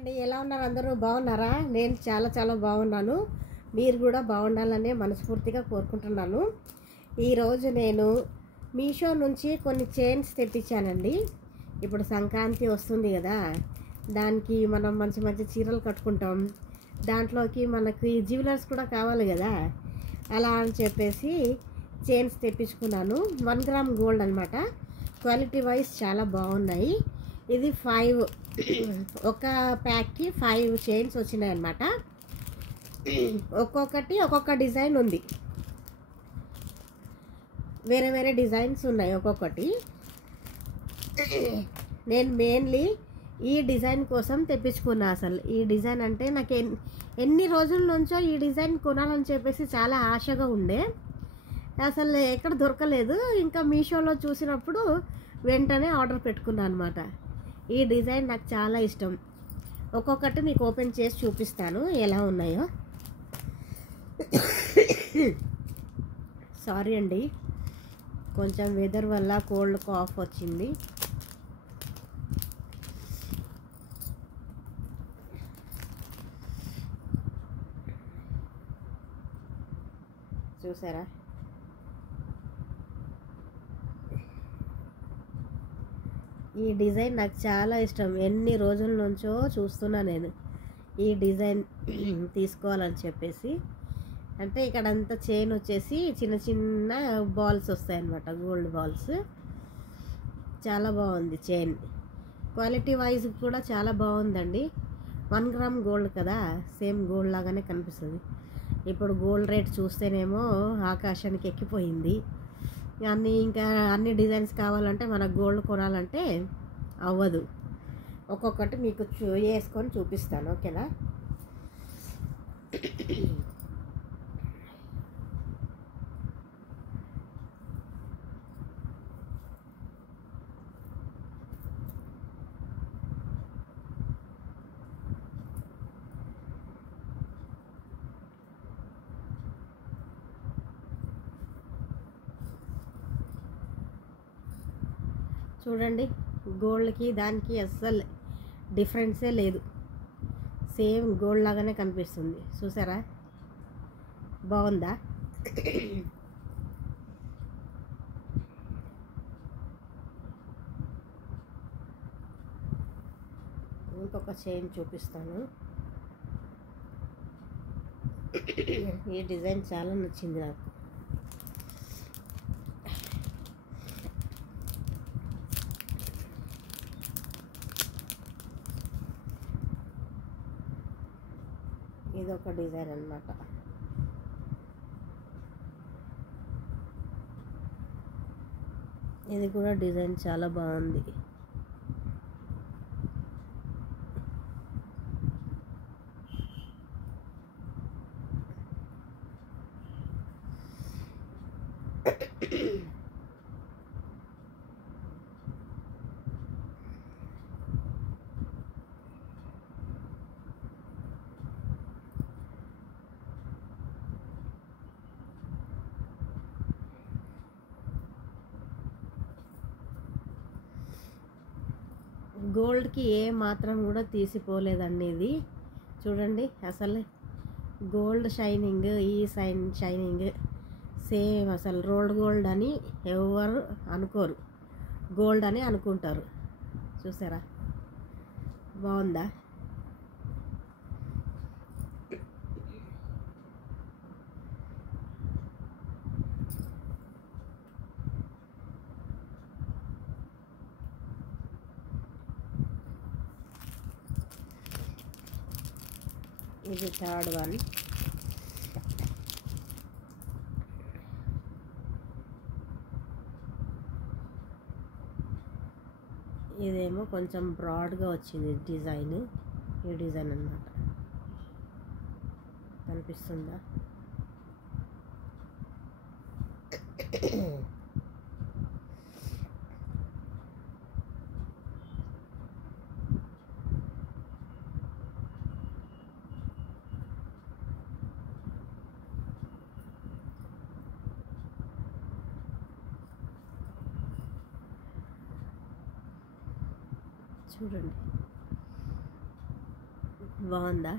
అండి, ఎలా ఉన్నారు? అందరూ బాగున్నారా? నేను చాలా చాలా బాగున్నాను. మీరు కూడా బాగుండాలనే మనస్ఫూర్తిగా కోరుకుంటున్నాను. ఈరోజు నేను మీషో నుంచి కొన్ని చైన్స్ తెప్పించానండి. ఇప్పుడు సంక్రాంతి వస్తుంది కదా, దానికి మనం మంచి మంచి చీరలు కట్టుకుంటాం. దాంట్లోకి మనకి జ్యువెలర్స్ కూడా కావాలి కదా, అలా అని చెప్పేసి చైన్స్ తెప్పించుకున్నాను. 1 గ్రామ్ గోల్డ్ అనమాట. క్వాలిటీ వైజ్ చాలా బాగున్నాయి. ఇది 5 ఒక ప్యాక్కి 5 చైన్స్ వచ్చినాయి అన్నమాట. ఒక్కొక్కటి ఒక్కొక్క డిజైన్ ఉంది, వేరే వేరే డిజైన్స్ ఉన్నాయి ఒక్కొక్కటి. నేను మెయిన్లీ ఈ డిజైన్ కోసం తెప్పించుకున్నా. అసలు ఈ డిజైన్ అంటే నాకు ఎన్ని రోజుల నుంచో ఈ డిజైన్ కొనాలని చెప్పేసి చాలా ఆశగా ఉండే, అసలు ఎక్కడ దొరకలేదు. ఇంకా మీషోలో చూసినప్పుడు వెంటనే ఆర్డర్ పెట్టుకున్నాను అనమాట. ఈ డిజైన్ నాకు చాలా ఇష్టం. ఒక్కొక్కటి మీకు ఓపెన్ చేసి చూపిస్తాను ఎలా ఉన్నాయో. సారీ అండి, కొంచెం వెదర్ వల్ల కోల్డ్ కాఫ్ వచ్చింది. చూసారా, ఈ డిజైన్ నాకు చాలా ఇష్టం. ఎన్ని రోజుల నుంచో చూస్తున్నా నేను ఈ డిజైన్ తీసుకోవాలని చెప్పేసి. అంటే ఇక్కడ అంతా చైన్ వచ్చేసి చిన్న చిన్న బాల్స్ వస్తాయి అన్నమాట, గోల్డ్ బాల్స్. చాలా బాగుంది చైన్. క్వాలిటీ వైజ్ కూడా చాలా బాగుందండి. 1 గ్రామ్ గోల్డ్ కదా, సేమ్ గోల్డ్ లాగానే కనిపిస్తుంది. ఇప్పుడు గోల్డ్ రేట్ చూస్తేనేమో ఆకాశానికి ఎక్కిపోయింది. ఇంకా అన్ని డిజైన్స్ కావాలంటే మనకు గోల్డ్ కొనాలంటే అవ్వదు. ఒక్కొక్కటి మీకు వేసుకొని చూపిస్తాను, ఓకేనా? చూడండి, గోల్డ్కి దానికి అస్సలు డిఫరెన్సే లేదు. సేమ్ గోల్డ్ లాగానే కనిపిస్తుంది. చూసారా, బాగుందా? ఇంకొక చైన్ చూపిస్తాను. ఈ డిజైన్ చాలా నచ్చింది నాకు. ఇదొక డిజైన్ అన్నమాట. ఇది కూడా డిజైన్ చాలా బాగుంది. గోల్డ్కి ఏ మాత్రం కూడా తీసిపోలేదండి ఇది. చూడండి, అసలు గోల్డ్ షైనింగ్, ఈ షైనింగ్ సేమ్. అసలు రోల్డ్ గోల్డ్ అని ఎవరు అనుకోరు, గోల్డ్ అని అనుకుంటారు. చూసారా, బాగుందా? ఇది థర్డ్ వన్. ఇదేమో కొంచెం బ్రాడ్గా వచ్చింది డిజైన్. ఈ డిజైన్ అన్నమాట. కనిపిస్తుందా? చూడండి, బాగుందా?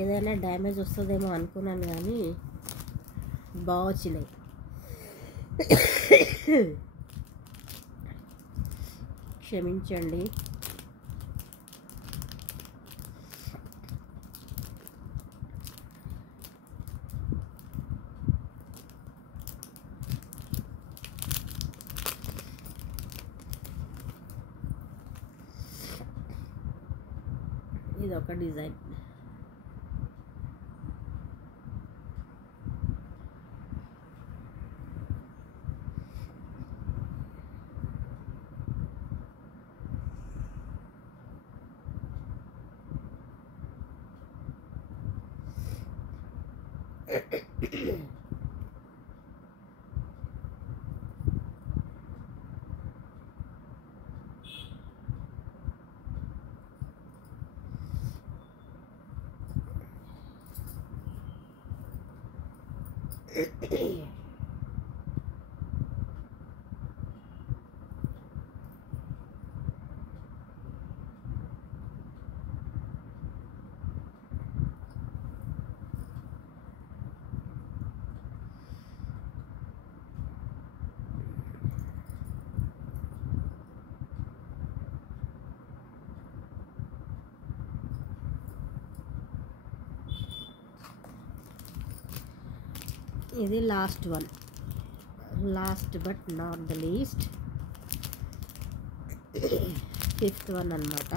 ఏదైనా డ్యామేజ్ వస్తుందేమో అనుకున్నాను కానీ బాగా వచ్చినాయి. క్షమించండి. ఇది ఒక డిజైన్. ఇది last one, last but not the least, 5th one అన్నమాట.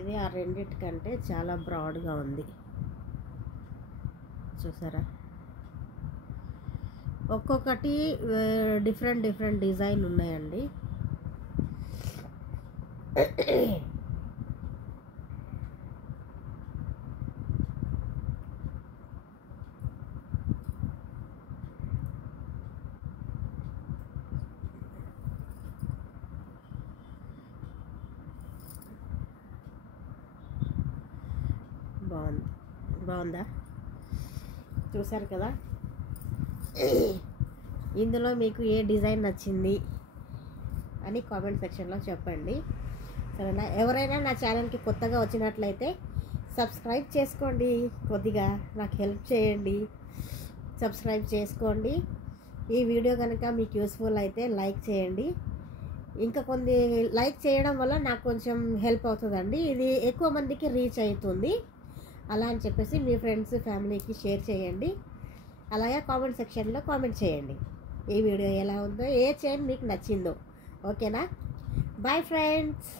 ఇది ఆ రెండిటికంటే చాలా బ్రాడ్గా ఉంది, చూసారా? ఒక్కొక్కటి డిఫరెంట్ డిజైన్ ఉన్నాయండి. బాగుందా? చూసారు కదా? ఇందులో మీకు ఏ డిజైన్ నచ్చింది అని కామెంట్ సెక్షన్లో చెప్పండి, సరేనా? ఎవరైనా నా ఛానల్కి కొత్తగా వచ్చినట్లయితే సబ్స్క్రైబ్ చేసుకోండి, కొద్దిగా నాకు హెల్ప్ చేయండి, సబ్స్క్రైబ్ చేసుకోండి. ఈ వీడియో కనుక మీకు యూస్ఫుల్ అయితే లైక్ చేయండి. ఇంకా కొన్ని లైక్ చేయడం వల్ల నాకు కొంచెం హెల్ప్ అవుతుందండి, ఇది ఎక్కువ మందికి రీచ్ అవుతుంది. అలా అని చెప్పేసి మీ ఫ్రెండ్స్ ఫ్యామిలీకి షేర్ చేయండి. అలాగే కామెంట్ సెక్షన్లో కామెంట్ చేయండి ఈ వీడియో ఎలా ఉందో, ఏ చైన్ మీకు నచ్చిందో. ఓకేనా? Bye friends.